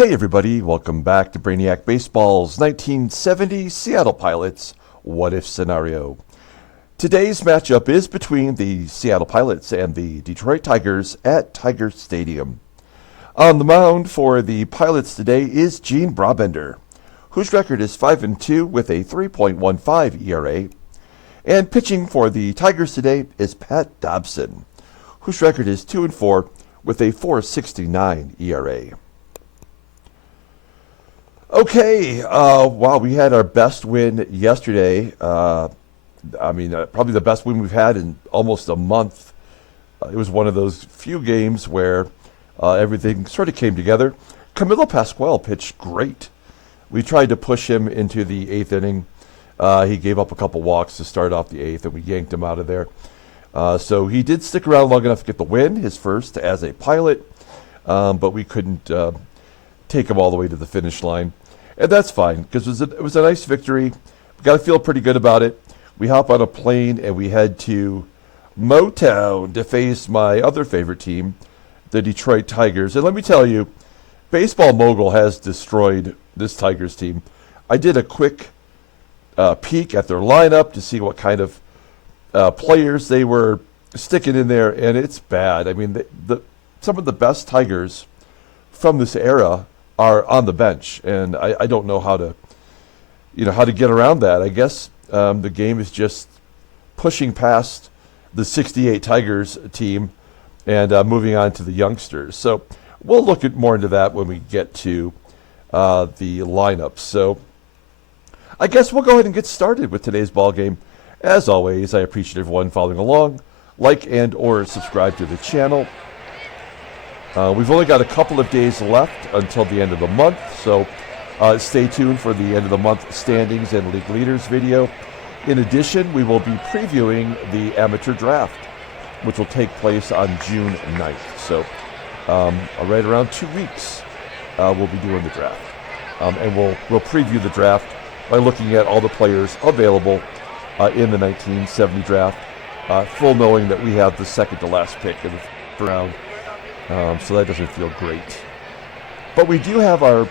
Hey everybody, welcome back to Brainiac Baseball's 1970 Seattle Pilots What If Scenario. Today's matchup is between the Seattle Pilots and the Detroit Tigers at Tiger Stadium. On the mound for the Pilots today is Gene Brabender, whose record is 5-2 with a 3.15 ERA. And pitching for the Tigers today is Pat Dobson, whose record is 2-4 with a 4.69 ERA. Okay, wow, we had our best win yesterday. Probably the best win we've had in almost a month. It was one of those few games where everything sort of came together. Camilo Pascual pitched great. We tried to push him into the 8th inning. He gave up a couple walks to start off the 8th, and we yanked him out of there. So he did stick around long enough to get the win, his first as a Pilot, but we couldn't take him all the way to the finish line. And that's fine, because it was a nice victory. We got to feel pretty good about it. We hop on a plane and we head to Motown to face my other favorite team, the Detroit Tigers. And let me tell you, Baseball Mogul has destroyed this Tigers team. I did a quick peek at their lineup to see what kind of players they were sticking in there, and it's bad. I mean, some of the best Tigers from this era are on the bench, and I don't know how to get around that. I guess the game is just pushing past the 68 Tigers team and moving on to the youngsters. So we'll look at more into that when we get to the lineup. So I guess we'll go ahead and get started with today's ball game. As always, I appreciate everyone following along. Like and or subscribe to the channel. We've only got a couple of days left until the end of the month, so stay tuned for the end of the month standings and league leaders video. In addition, we will be previewing the amateur draft, which will take place on June 9th. So right around 2 weeks, we'll be doing the draft. And we'll preview the draft by looking at all the players available in the 1970 draft, full knowing that we have the second to last pick in the first round. So that doesn't feel great. But we do have our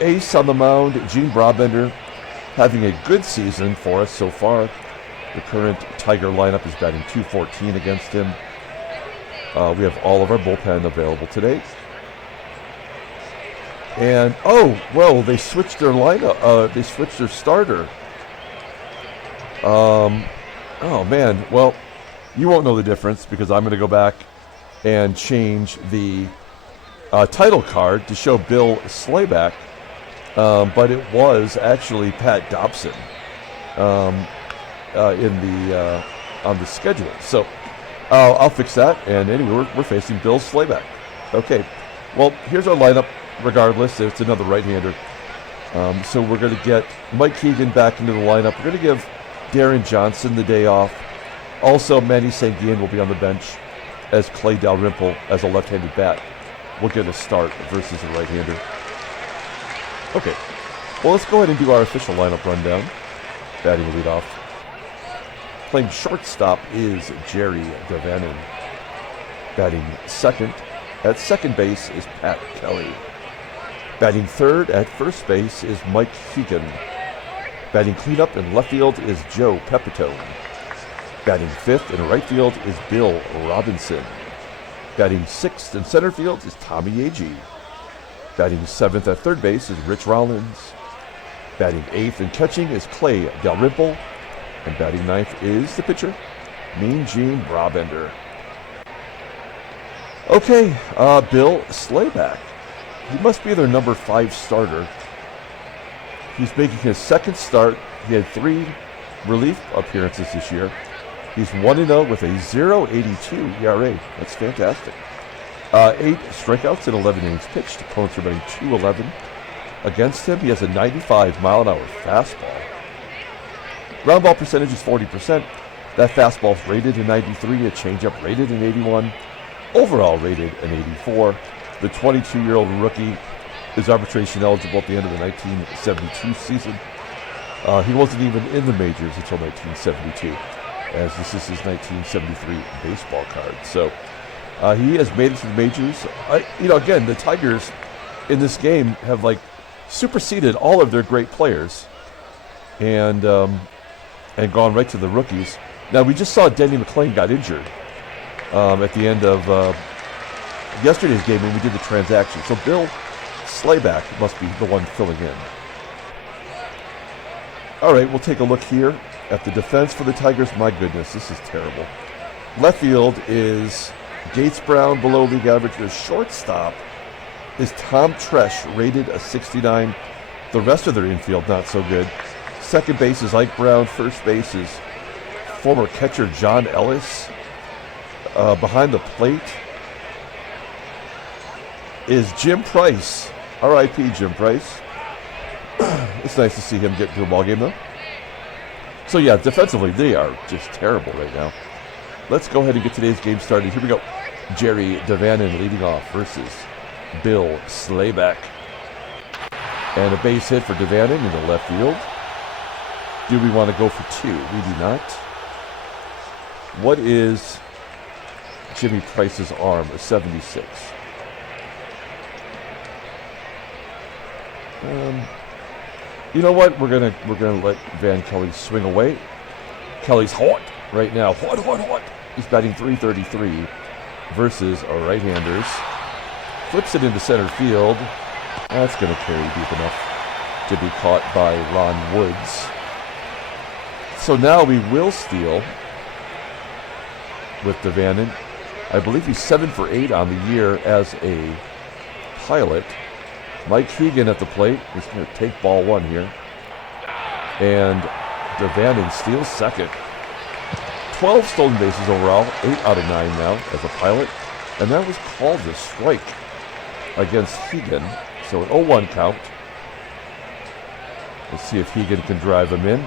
ace on the mound, Gene Brabender, having a good season for us so far. The current Tiger lineup is batting .214 against him. We have all of our bullpen available today. And, they switched their lineup. They switched their starter. Well, you won't know the difference because I'm going to go back and change the title card to show Bill Slayback, but it was actually Pat Dobson on the schedule. So I'll fix that, and anyway, we're facing Bill Slayback. Okay, well, here's our lineup. Regardless, it's another right-hander. So we're going to get Mike HEGAN back into the lineup. We're going to give Darren Johnson the day off. Also, Manny Sanguillen will be on the bench, as Clay Dalrymple, as a left-handed bat, will get a start versus a right-hander. Okay, well, let's go ahead and do our official lineup rundown. Batting leadoff. Playing shortstop is Jerry DaVANON. Batting second at second base is Pat Kelly. Batting third at first base is Mike HEGAN. Batting cleanup in left field is Joe PEPITONE. Batting fifth in right field is Bill Robinson. Batting sixth in center field is Tommie AGEE. Batting seventh at third base is Rich Rollins. Batting eighth and catching is Clay Dalrymple. And batting ninth is the pitcher, Mean Gene Brabender. Okay, Bill Slayback. He must be their number 5 starter. He's making his second start. He had 3 relief appearances this year. He's 1-0 with a 0.82 ERA. That's fantastic. 8 strikeouts in 11 innings pitched. Opponents are batting .211. Against him, he has a 95-mile-an-hour fastball. Ground ball percentage is 40%. That fastball is rated in 93. A changeup rated in 81. Overall rated in 84. The 22-year-old rookie is arbitration eligible at the end of the 1972 season. He wasn't even in the majors until 1972. As this is his 1973 baseball card. So he has made it to the majors. Again, the Tigers in this game have like superseded all of their great players, and gone right to the rookies. Now we just saw Denny McClain got injured at the end of yesterday's game when we did the transaction. So Bill Slayback must be the one filling in. All right, we'll take a look here at the defense for the Tigers. My goodness, this is terrible. Left field is Gates Brown, below league average. The shortstop is Tom Tresh, rated a 69. The rest of their infield, not so good. Second base is Ike Brown. First base is former catcher John Ellis. Behind the plate is Jim Price. R.I.P. Jim Price. It's nice to see him get to a ball game, though. So, yeah, defensively, they are just terrible right now. Let's go ahead and get today's game started. Here we go. Jerry DaVANON leading off versus Bill Slayback. And a base hit for DaVANON in the left field. Do we want to go for two? We do not. What is Jimmy Price's arm? A 76. You know what? We're gonna let Van Kelly swing away. Kelly's hot right now. Hot. He's batting .333 versus our right-handers. Flips it into center field. That's going to carry deep enough to be caught by Ron Woods. So now we will steal with DaVANON. I believe he's 7 for 8 on the year as a pilot. Mike HEGAN at the plate. He's going to take ball one here. And DaVANON steals second. 12 stolen bases overall, 8 out of 9 now as a pilot. And that was called a strike against HEGAN. So an 0-1 count. Let's see if HEGAN can drive him in.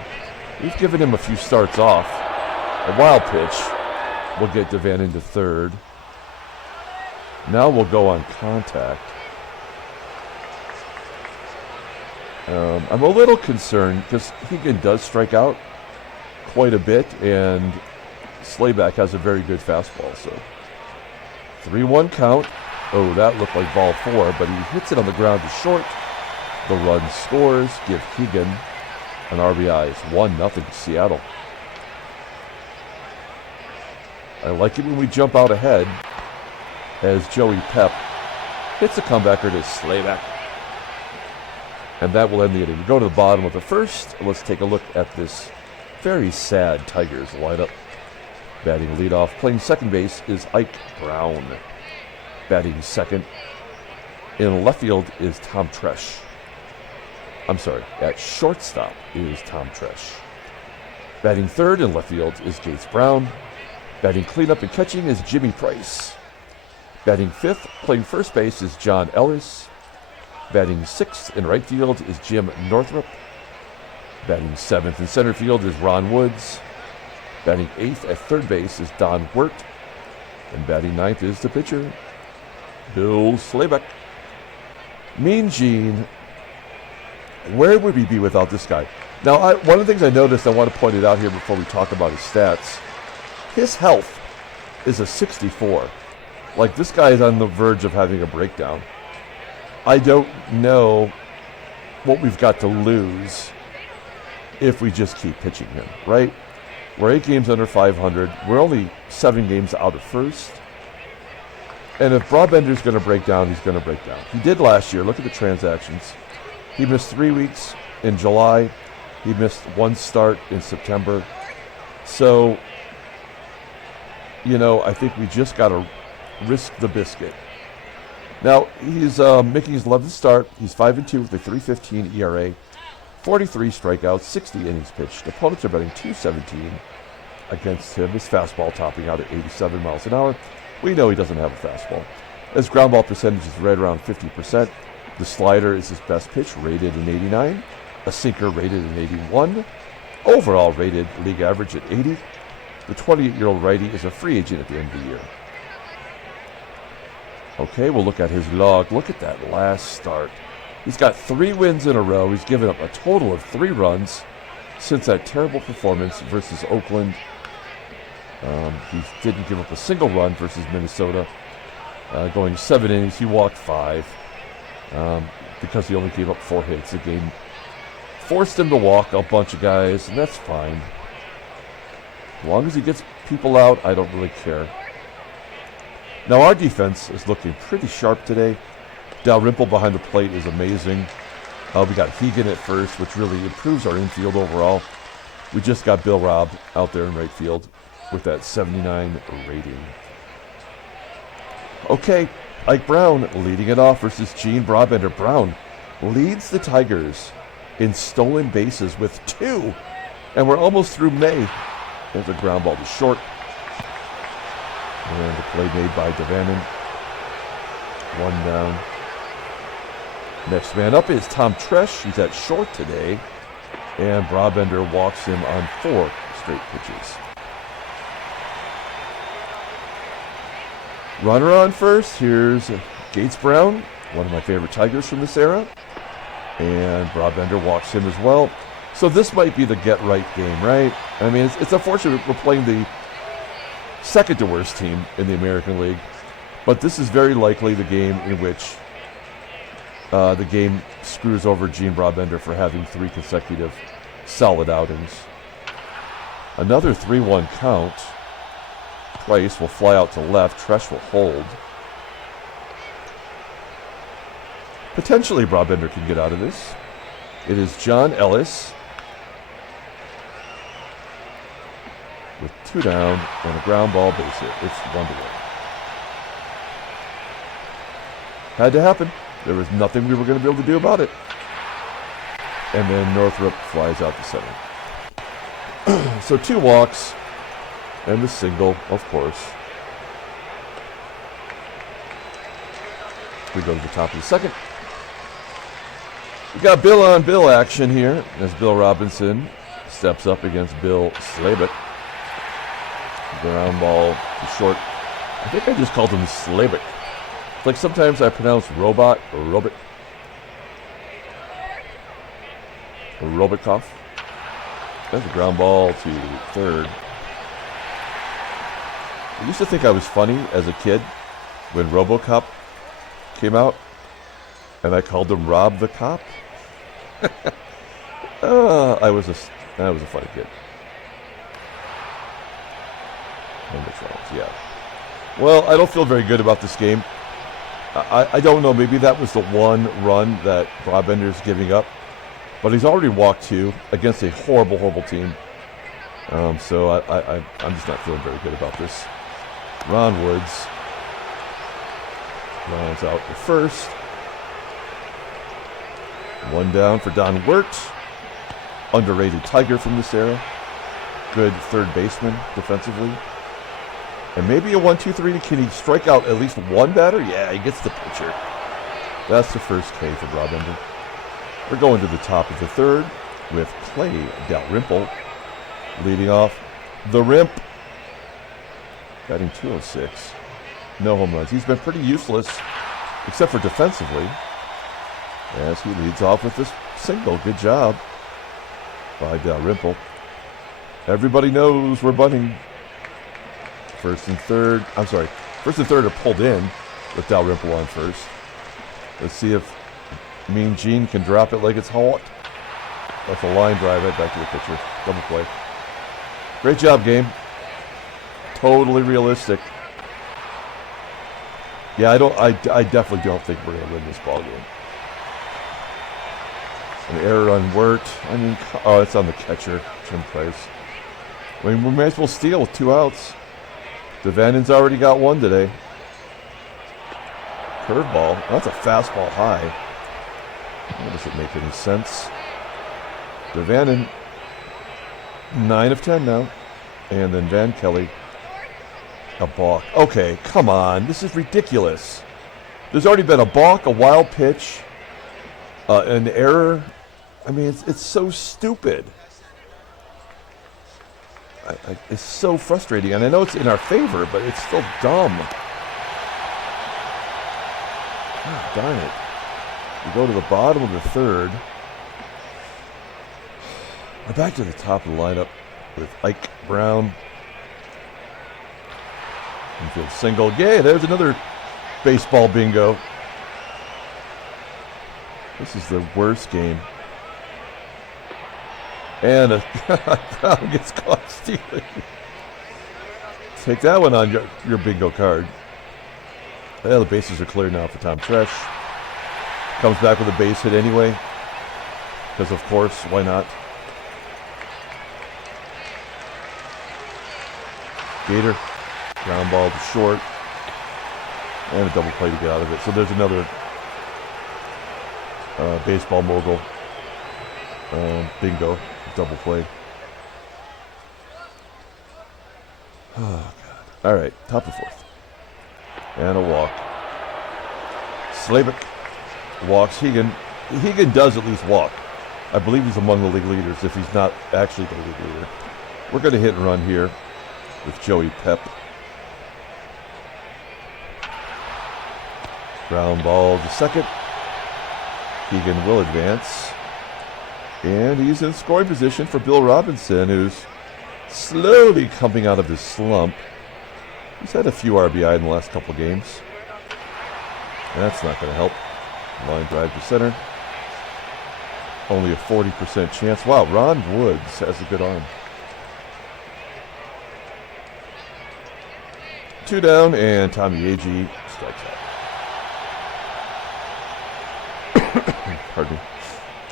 We've given him a few starts off. A wild pitch will get DaVANON to third. Now we'll go on contact. I'm a little concerned because HEGAN does strike out quite a bit, and Slayback has a very good fastball. So 3-1 count. Oh, that looked like ball 4, but he hits it on the ground to short. The run scores, give HEGAN an RBI. It's 1-0 Seattle. I like it when we jump out ahead as Joey Pep hits a comebacker to Slayback. And that will end the inning. We go to the bottom of the first. Let's take a look at this very sad Tigers lineup. Batting leadoff, playing second base is Ike Brown. Batting second in left field is Tom Tresh. I'm sorry, at shortstop is Tom Tresh. Batting third in left field is Gates Brown. Batting cleanup and catching is Jimmy Price. Batting fifth, playing first base is John Ellis. Batting sixth in right field is Jim Northrup. Batting seventh in center field is Ron Woods. Batting eighth at third base is Don WERT. And batting ninth is the pitcher, Bill Slayback. Mean Gene, where would we be without this guy? Now, one of the things I noticed, I want to point it out here before we talk about his stats. His health is a 64. Like, this guy is on the verge of having a breakdown. I don't know what we've got to lose if we just keep pitching him, right? We're 8 games under 500. We're only 7 games out of first. And if Brabender's going to break down, he's going to break down. He did last year. Look at the transactions. He missed 3 weeks in July. He missed 1 start in September. So, I think we just got to risk the biscuit. Now, he's making his 11th start. He's 5-2 with a 3.15 ERA, 43 strikeouts, 60 innings pitched. Opponents are betting .217 against him. His fastball topping out at 87 miles an hour. We know he doesn't have a fastball. His ground ball percentage is right around 50%. The slider is his best pitch, rated an 89. A sinker rated an 81. Overall rated league average at 80. The 28-year-old righty is a free agent at the end of the year. Okay, we'll look at his log. Look at that last start. He's got 3 wins in a row. He's given up a total of 3 runs since that terrible performance versus Oakland. He didn't give up a single run versus Minnesota. Going 7 innings, he walked 5. because he only gave up 4 hits. The game forced him to walk a bunch of guys, and that's fine. As long as he gets people out, I don't really care. Now our defense is looking pretty sharp today. Dalrymple behind the plate is amazing. We got HEGAN at first, which really improves our infield overall. We just got Bill Robb out there in right field with that 79 rating. Okay, Ike Brown leading it off versus Gene Brabender. Brown leads the Tigers in stolen bases with 2. And we're almost through May. There's a ground ball to short. And the play made by DaVANON. 1 down. Next man up is Tom TRESH. He's at short today. And Brabender walks him on 4 straight pitches. Runner on first. Here's Gates Brown, one of my favorite Tigers from this era. And Brabender walks him as well. So this might be the get-right game, right? I mean, it's unfortunate we're playing the second to worst team in the American League. But this is very likely the game in which the game screws over Gene Brabender for having 3 consecutive solid outings. Another 3-1 count. Price will fly out to left. TRESH will hold. Potentially Brabender can get out of this. It is John Ellis with 2 down and a ground ball base hit. It's 1-1. Had to happen. There was nothing we were going to be able to do about it. And then Northrup flies out to center. So 2 walks and the single, of course. We go to the top of the second. We got Bill on Bill action here as Bill Robinson steps up against Bill Slayback. Ground ball to short. I think I just called him Slayback. It's like sometimes I pronounce robot or robot. Or Robotkoff. That's a ground ball to third. I used to think I was funny as a kid when RoboCop came out, and I called him Rob the Cop. I was a funny kid. Yeah. Well, I don't feel very good about this game. I don't know. Maybe that was the one run that Brabender's giving up, but he's already walked 2 against a horrible, horrible team. So I'm just not feeling very good about this. Ron Woods rounds out the first. 1 down for Don WERT. Underrated Tiger from this era. Good third baseman defensively. And maybe a 1-2-3. Can he strike out at least 1 batter? Yeah, he gets the pitcher. That's the first K for Brabender. We're going to the top of the third with Clay Dalrymple leading off the Rimp. Batting 206. No home runs. He's been pretty useless, except for defensively, as he leads off with this single. Good job by Dalrymple. Everybody knows we're bunting. First and third are pulled in with Dalrymple on first. Let's see if Mean Gene can drop it like it's hot. That's a line drive right back to the pitcher. Double play. Great job, game. Totally realistic. Yeah, I definitely don't think we're gonna win this ball game. An error on WERT. I mean, oh, it's on the catcher, Jim Price. I mean, we may as well steal with 2 outs. DaVanon's already got 1 today. Curveball. That's a fastball high. That doesn't make any sense. DaVanon, 9 of 10 now. And then Van Kelly, a balk. Okay, come on. This is ridiculous. There's already been a balk, a wild pitch, an error. I mean, it's so stupid. It's so frustrating. And I know it's in our favor, but it's still dumb. God darn it. We go to the bottom of the third. We're back to the top of the lineup with Ike Brown. Infield single. Yay, there's another baseball bingo. This is the worst game. And Brown gets caught stealing. Take that one on your bingo card. Well, the bases are clear now for Tom Tresh. Comes back with a base hit anyway. Because of course, why not? Gator, ground ball to short. And a double play to get out of it. So there's another baseball mogul. Bingo, double play. Oh, God. All right, top of fourth. And a walk. Slayback walks HEGAN. HEGAN does at least walk. I believe he's among the league leaders if he's not actually the league leader. We're going to hit and run here with Joey Pep. Ground ball to second. HEGAN will advance. And he's in scoring position for Bill Robinson, who's slowly coming out of his slump. He's had a few RBI in the last couple games. That's not going to help. Line drive to center. Only a 40% chance. Wow, Ron Woods has a good arm. 2 down, and Tommie AGEE strikes out. Pardon me.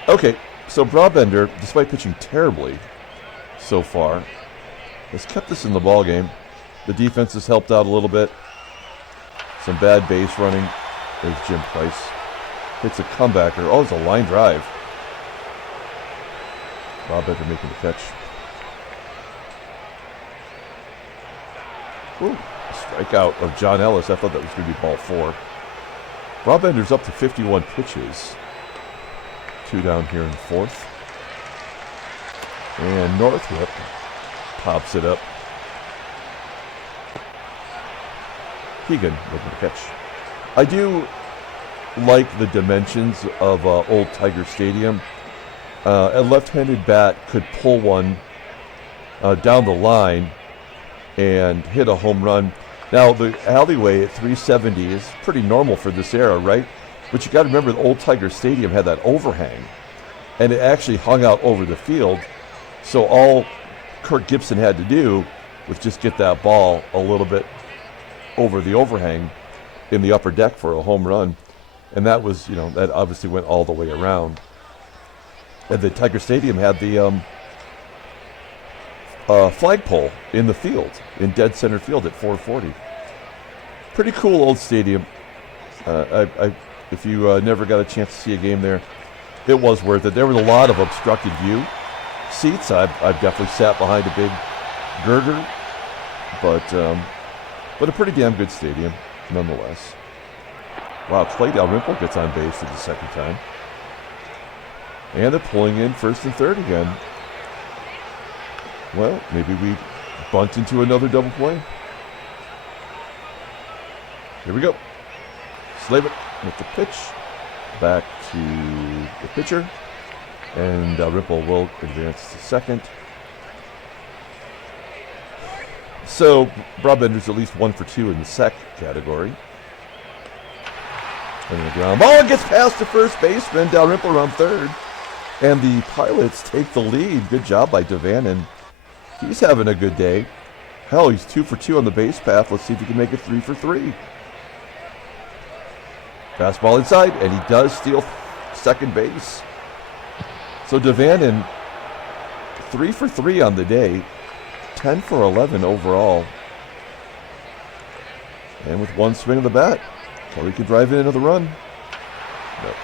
Okay, so Brabender, despite pitching terribly so far, has kept us in the ball game. The defense has helped out a little bit. Some bad base running. There's Jim Price. Hits a comebacker. Oh, it's a line drive. Brabender making the catch. Ooh, a strikeout of John Ellis. I thought that was going to be ball 4. Brabender's up to 51 pitches. 2 down here in the fourth. And NORTHRUP pops it up. HEGAN making the catch. I do like the dimensions of Old Tiger Stadium. A left-handed bat could pull one down the line and hit a home run. Now, the alleyway at 370 is pretty normal for this era, right? But you got to remember the Old Tiger Stadium had that overhang, and it actually hung out over the field. So all Kirk Gibson had to do was just get that ball a little bit over the overhang in the upper deck for a home run. And that was, that obviously went all the way around. And the Tiger Stadium had the flagpole in the field, in dead center field at 440. Pretty cool old stadium. If you never got a chance to see a game there, it was worth it. There was a lot of obstructed view seats. I've definitely sat behind a big girder, but a pretty damn good stadium nonetheless. Wow, Clay Dalrymple gets on base for the second time. And they're pulling in first and third again. Well, maybe we bunt into another double play. Here we go. Slayback with the pitch. Back to the pitcher. And Dalrymple will advance to second. So Brabender's at least 1 for 2 in the sec category. And the ground ball gets past the first baseman. Dalrymple around third. And the Pilots take the lead. Good job by DaVANON. He's having a good day. Hell, he's 2 for 2 on the base path. Let's see if he can make it 3 for 3. Fastball inside, and he does steal second base. So DaVANON, 3 for 3 on the day. 10 for 11 overall. And with one swing of the bat, Kelly could drive in another run. Nope.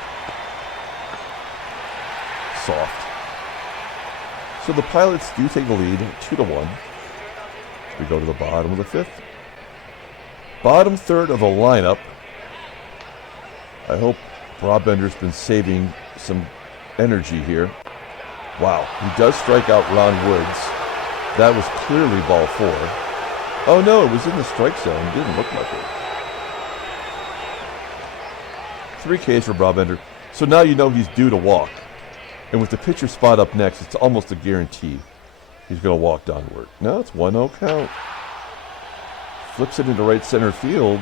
Soft. So the Pilots do take the lead, 2-1. We go to the bottom of the fifth. Bottom third of the lineup. I hope Brabender's been saving some energy here. Wow, he does strike out Ron Woods. That was clearly ball 4. Oh no, it was in the strike zone. It didn't look like it. 3 Ks for Brabender. So now you know he's due to walk. And with the pitcher spot up next, it's almost a guarantee he's going to walk downward. No, it's 1-0 count. Flips it into right center field.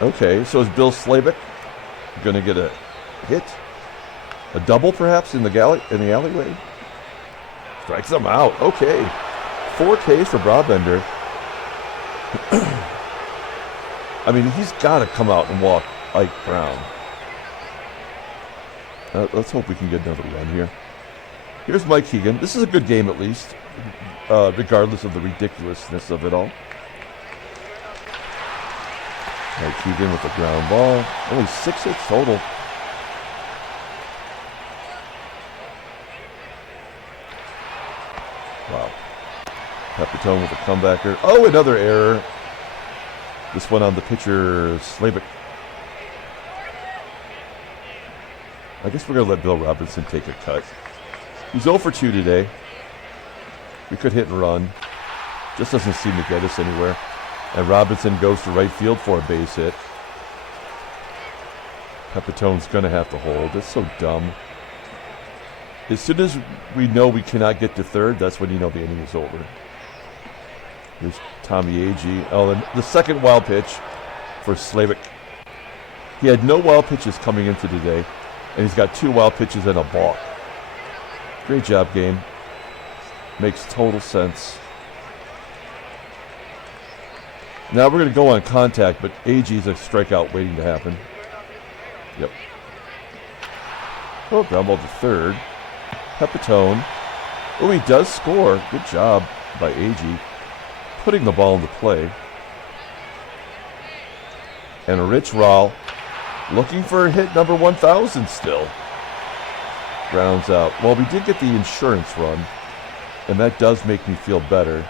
Okay, so is Bill Slayback going to get a hit. A double, perhaps, in the alleyway. Strikes them out. Okay. 4 Ks for Brabender. I mean, he's got to come out and walk Ike Brown. Let's hope we can get another run here. Here's Mike Hegan. This is a good game, at least, regardless of the ridiculousness of it all. Mike Hegan with the ground ball. Only 6 hits total. Wow. Pepitone with a comebacker. Oh, another error. This one on the pitcher, Slayback. I guess we're going to let Bill Robinson take a cut. He's 0 for 2 today. We could hit and run. Just doesn't seem to get us anywhere. And Robinson goes to right field for a base hit. Pepitone's going to have to hold. It's so dumb. As soon as we know we cannot get to third, that's when you know the inning is over. Here's Tommie AGEE. Oh, and the second wild pitch for Slayback. He had no wild pitches coming into today, and he's got 2 wild pitches and a balk. Great job, game. Makes total sense. Now we're going to go on contact, but AGEE's a strikeout waiting to happen. Yep. Oh, ground ball to third. Pepitone. Oh, he does score. Good job by AGEE. Putting the ball into play. And a Rich Roll looking for hit number 1,000 still. Grounds out. Well, we did get the insurance run, and that does make me feel better.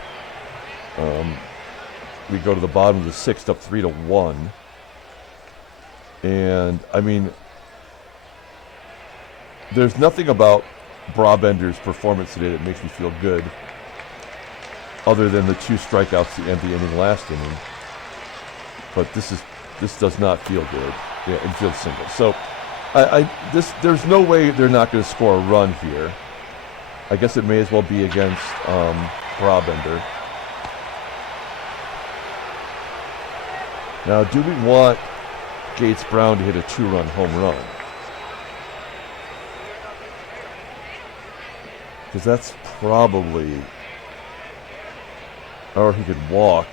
We go to the bottom of the 6th, up 3-1. And, I mean, there's nothing about Brabender's performance today that makes me feel good, other than the 2 strikeouts to end the inning last inning. But this does not feel good. Yeah, infield single. So there's no way they're not going to score a run here. I guess it may as well be against Brabender. Now, do we want Gates Brown to hit a 2-run home run? Because that's probably... Or he could walk.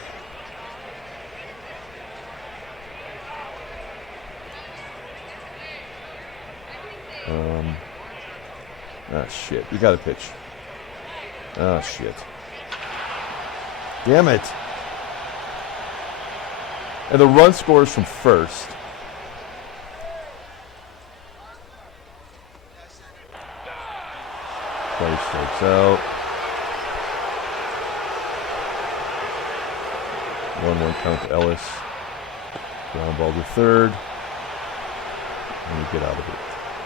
Shit. We got to pitch. Shit. Damn it. And the run scores from first. Play strikes out. 1-1 count to Ellis. Ground ball to third. And we get out of it.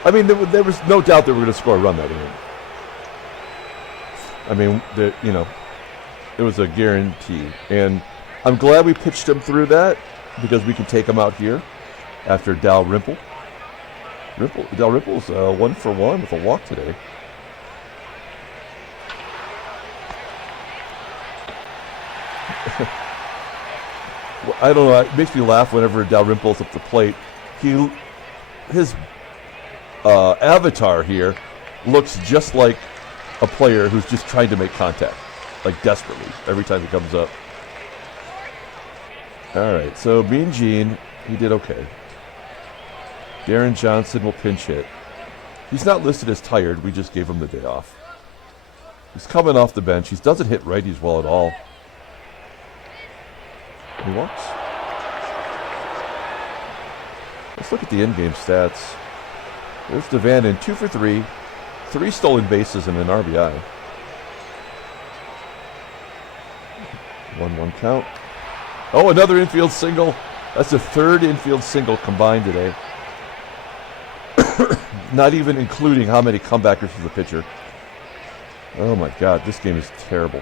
I mean, there was no doubt that we were going to score a run that inning. I mean, it was a guarantee. And I'm glad we pitched him through that, because we can take him out here after DALRYMPLE. DALRYMPLE's 1 for 1 with a walk today. I don't know. It makes me laugh whenever DALRYMPLE's up the plate. His avatar here looks just like a player who's just trying to make contact, like desperately, every time he comes up. All right, so Mean Gene, he did okay. Darren Johnson will pinch hit. He's not listed as tired. We just gave him the day off. He's coming off the bench. He doesn't hit righties well at all. He walks. Let's look at the in-game stats. There's DaVANON, 2 for 3, 3 stolen bases and an RBI. 1-1 count. Oh, another infield single. That's the 3rd infield single combined today. Not even including how many comebackers for the pitcher. Oh my God, this game is terrible.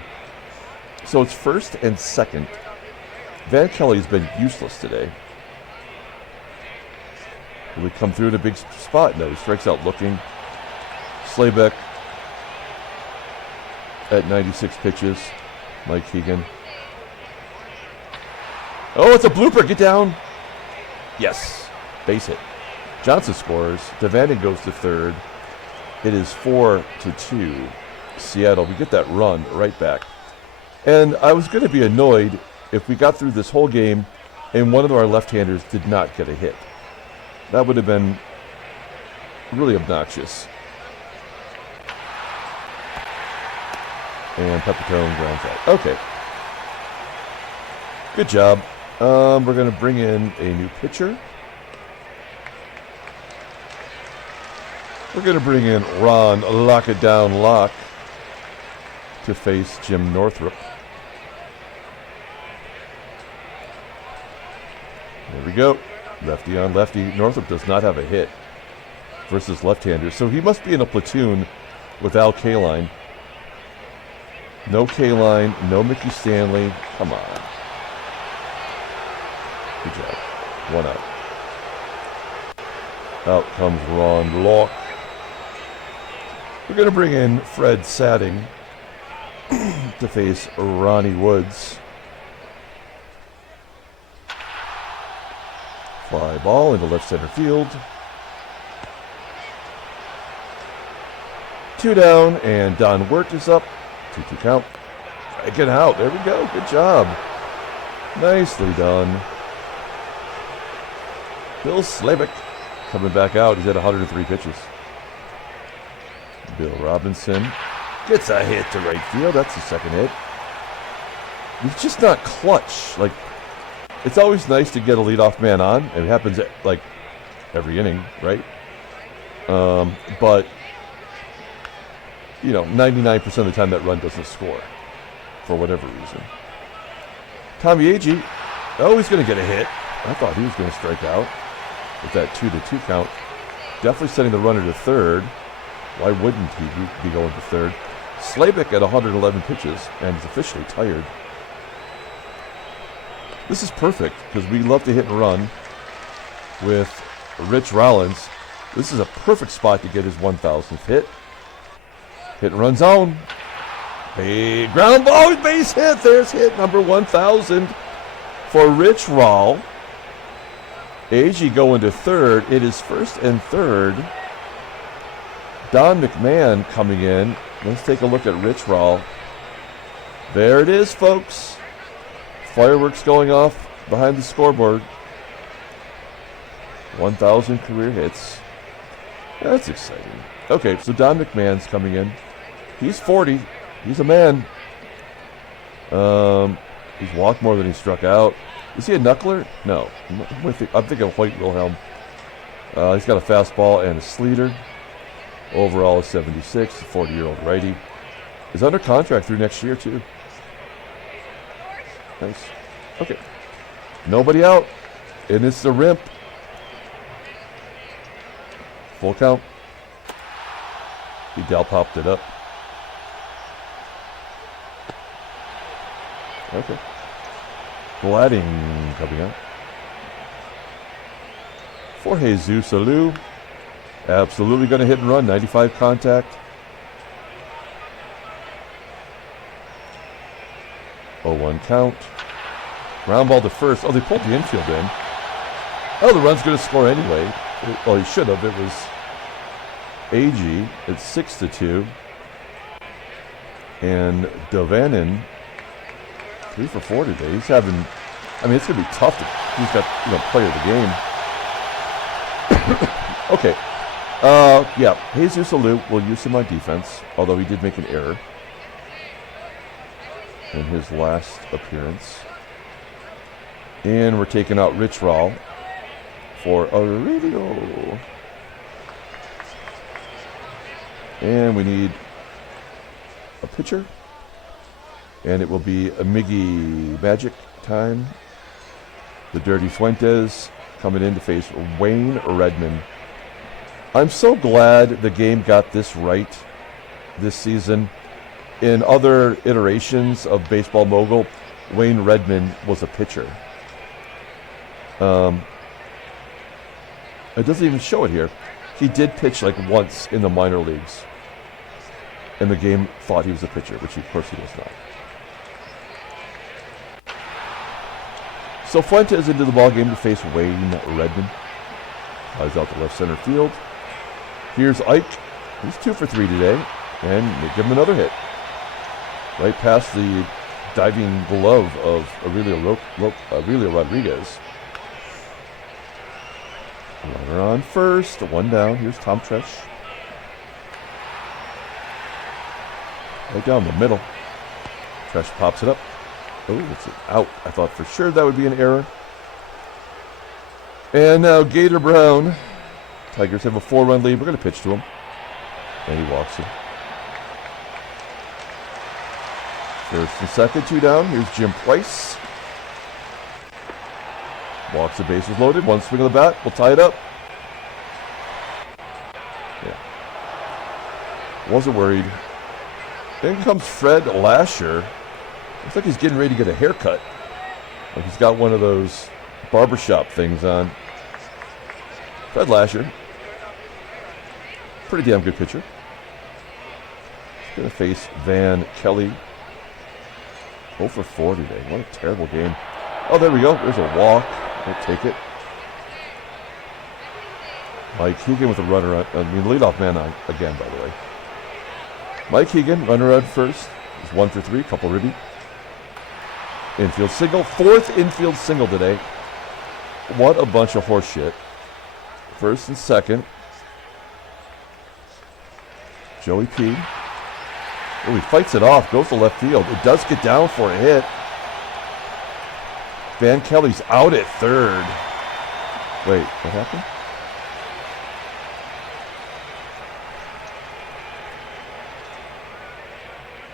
So it's 1st and 2nd. Van Kelly's been useless today. Will he come through in a big spot? No, he strikes out looking. Slayback at 96 pitches. Mike Hegan. Oh, it's a blooper. Get down. Yes. Base hit. Johnson scores. DaVANON goes to third. It is 4-2. Seattle. We get that run right back. And I was going to be annoyed if we got through this whole game and one of our left-handers did not get a hit. That would have been really obnoxious. And PEPITONE grounds out. Okay. Good job. We're going to bring in a new pitcher. We're going to bring in Ron Lock It Down Lock to face Jim Northrup. There we go. Lefty on lefty. Northrup does not have a hit versus left-handers. So he must be in a platoon with Al Kaline. No Kaline, no Mickey Stanley. Come on. Good job. One out. Out comes Ron Locke. We're going to bring in Fred Satting to face Ronnie Woods. Fly ball into left center field. 2 down, and Don WERT is up. 2-2 count. Get out. There we go. Good job. Nicely done. Bill Slayback coming back out. He's at 103 pitches. Bill Robinson gets a hit to right field. That's the second hit. He's just not clutch. Like, it's always nice to get a leadoff man on. It happens like every inning, right? But you know, 99% of the time that run doesn't score for whatever reason. Tommie AGEE, oh, he's going to get a hit. I thought he was going to strike out with that 2-2 count. Definitely sending the runner to third. Why wouldn't he be going to third? Slayback at 111 pitches and is officially tired. This is perfect because we love to hit and run with Rich Rollins. This is a perfect spot to get his 1,000th hit. Hit and run zone. A ground ball, base hit. There's hit number 1,000 for Rich Roll. AGEE going to third. It is first and third. Don McMahon coming in. Let's take a look at Rich Roll. There it is, folks. Fireworks going off behind the scoreboard. 1,000 career hits. That's exciting. Okay, so Don McMahon's coming in. He's 40. He's a man. He's walked more than he struck out. Is he a knuckler? No. I'm thinking of Hoyt Wilhelm. He's got a fastball and a sleeter. Overall is 76. 40-year-old righty. Is under contract through next year, too. Nice. Okay. Nobody out. And it's the Rimp. Full count. He Dal popped it up. Okay. Gladding coming out. For Jesus Alou. Absolutely going to hit and run. 95 contact. 0-1 count. Ground ball to first. Oh, they pulled the infield in. Oh, the run's going to score anyway. Well, he should have. It was AGEE. It's 6-2. And DaVANON 3 for 4 today. He's having, I mean, it's going to be tough. He's got, player of the game. Okay. Yeah, Jesus Alou will use him on defense, although he did make an error in his last appearance. And we're taking out Rich Roll for a radio. And we need a pitcher. And it will be a Miggy Magic time. The Dirty Fuentes coming in to face Wayne Redman. I'm so glad the game got this right this season. In other iterations of Baseball Mogul, Wayne Redman was a pitcher. It doesn't even show it here. He did pitch like once in the minor leagues. And the game thought he was a pitcher, which of course he was not. So Fuentes into the ball game to face Wayne Redman. Flies out to left center field. Here's Ike. He's 2 for 3 today. And they give him another hit. Right past the diving glove of Aurelio Rodriguez. Runner on first. 1 down. Here's Tom TRESH. Right down the middle. TRESH pops it up. Oh, it's an out. I thought for sure that would be an error. And now Gator Brown. Tigers have a 4-run lead. We're going to pitch to him. And he walks it. First and second, 2 down. Here's Jim Price. Walks, the bases loaded. 1 swing of the bat. We'll tie it up. Yeah. Wasn't worried. In comes Fred Lasher. Looks like he's getting ready to get a haircut. Like he's got one of those barbershop things on. Fred Lasher. Pretty damn good pitcher. He's going to face Van Kelly. 0 for 4 today. What a terrible game. Oh, there we go. There's a walk. We'll take it. Mike HEGAN with a runner on. Leadoff man on again, by the way. Mike HEGAN, runner on first. He's 1 for 3. Couple ribby. Infield single. 4th infield single today. What a bunch of horse shit. First and second. Joey P. Oh, he fights it off. Goes to left field. It does get down for a hit. Van Kelly's out at third. Wait, what happened?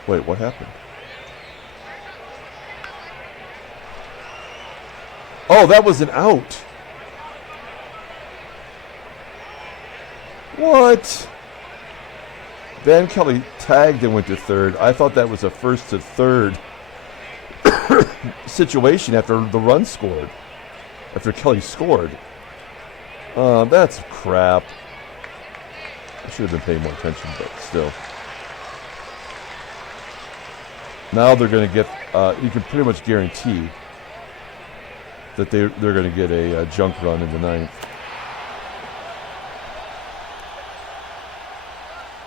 Wait, what happened? Oh, that was an out. What? Van Kelly tagged and went to third. I thought that was a first to third situation after the run scored. After Kelly scored. That's crap. I should have been paying more attention, but still. Now they're going to get, you can pretty much guarantee that they're going to get a junk run in the 9th.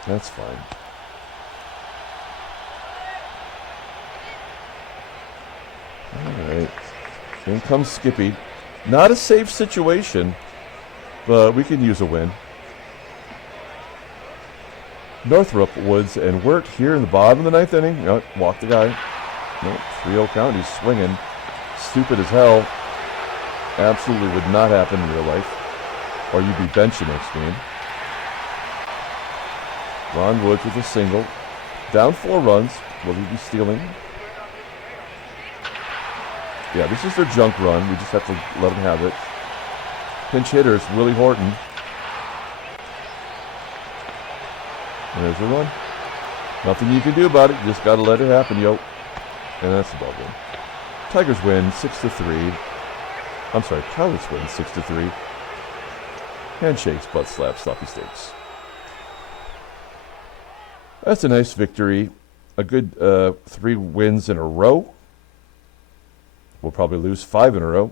That's fine. All right. In comes Skippy. Not a safe situation, but we can use a win. Northrup, Woods, and WERT here in the bottom of the 9th inning. Nope, walk the guy. Nope, 3-0 count. He's swinging. Stupid as hell. Absolutely would not happen in real life. Or you'd be benching next game. Ron Woods with a single. Down 4 runs. Will he be stealing? Yeah, this is their junk run. We just have to let them have it. Pinch hitter is Willie Horton. And there's a run. Nothing you can do about it. You just got to let it happen, yo. And that's the ball game. Tigers win 6-3. I'm sorry, Cowards win 6-3. Handshakes, butt slaps, sloppy steaks. That's a nice victory. A good 3 wins in a row. We'll probably lose 5 in a row.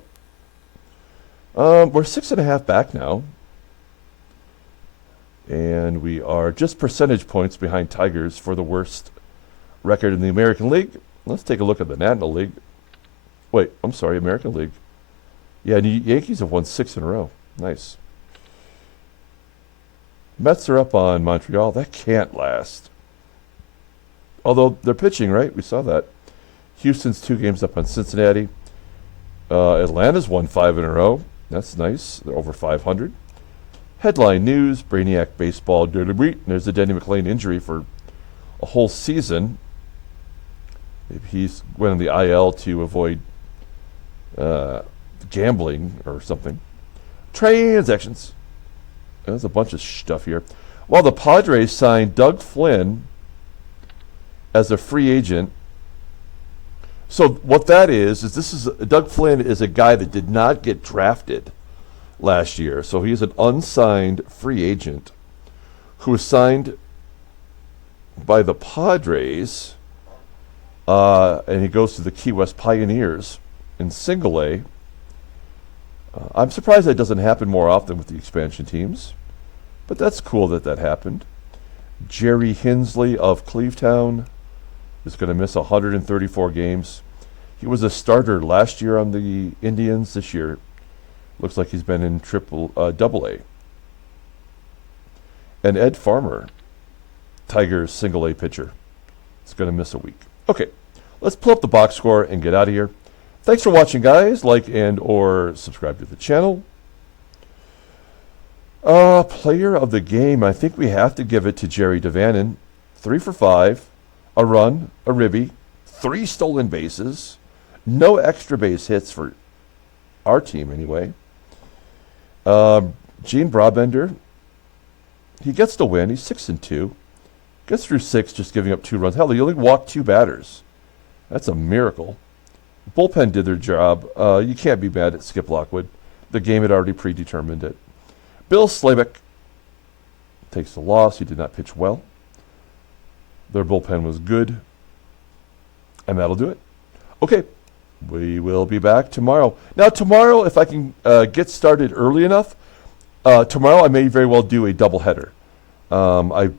We're 6.5 back now. And we are just percentage points behind Tigers for the worst record in the American League. Let's take a look at the National League. Wait, I'm sorry, American League. Yeah, the Yankees have won 6 in a row. Nice. Mets are up on Montreal. That can't last. Although they're pitching, right? We saw that. Houston's 2 games up on Cincinnati. Atlanta's won 5 in a row. That's nice. They're over 500. Headline news, Brainiac baseball. There's a Denny McLain injury for a whole season. Maybe he's went on the IL to avoid gambling or something. Transactions. There's a bunch of stuff here. While the Padres signed Doug Flynn as a free agent. So what that is this is Doug Flynn is a guy that did not get drafted last year. So he's an unsigned free agent who was signed by the Padres, and he goes to the Key West Pioneers in Single A. I'm surprised that doesn't happen more often with the expansion teams, but that's cool that that happened. Jerry Hinsley of Clevetown is going to miss 134 games. He was a starter last year on the Indians. This year, looks like he's been in double A. And Ed Farmer, Tigers single A pitcher, is going to miss a week. Okay, let's pull up the box score and get out of here. Thanks for watching, guys. Like and or subscribe to the channel. Player of the game, I think we have to give it to Jerry DaVANON. 3 for 5, a run, a ribby, 3 stolen bases, no extra base hits for our team anyway. Gene Brabender, he gets the win. He's 6-2. Gets through 6, just giving up 2 runs. Hell, he only walked 2 batters. That's a miracle. Bullpen did their job. You can't be mad at Skip Lockwood. The game had already predetermined it. Bill Slayback takes the loss. He did not pitch well. Their bullpen was good. And that'll do it. Okay, we will be back tomorrow. Now, tomorrow, if I can get started early enough, tomorrow I may very well do a doubleheader. I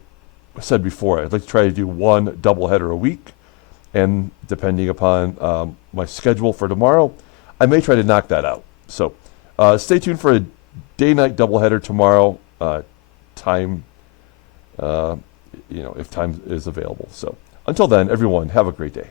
said before, I'd like to try to do 1 doubleheader a week. And depending upon my schedule for tomorrow, I may try to knock that out. So stay tuned for a day-night doubleheader tomorrow. Time, if time is available. So until then, everyone, have a great day.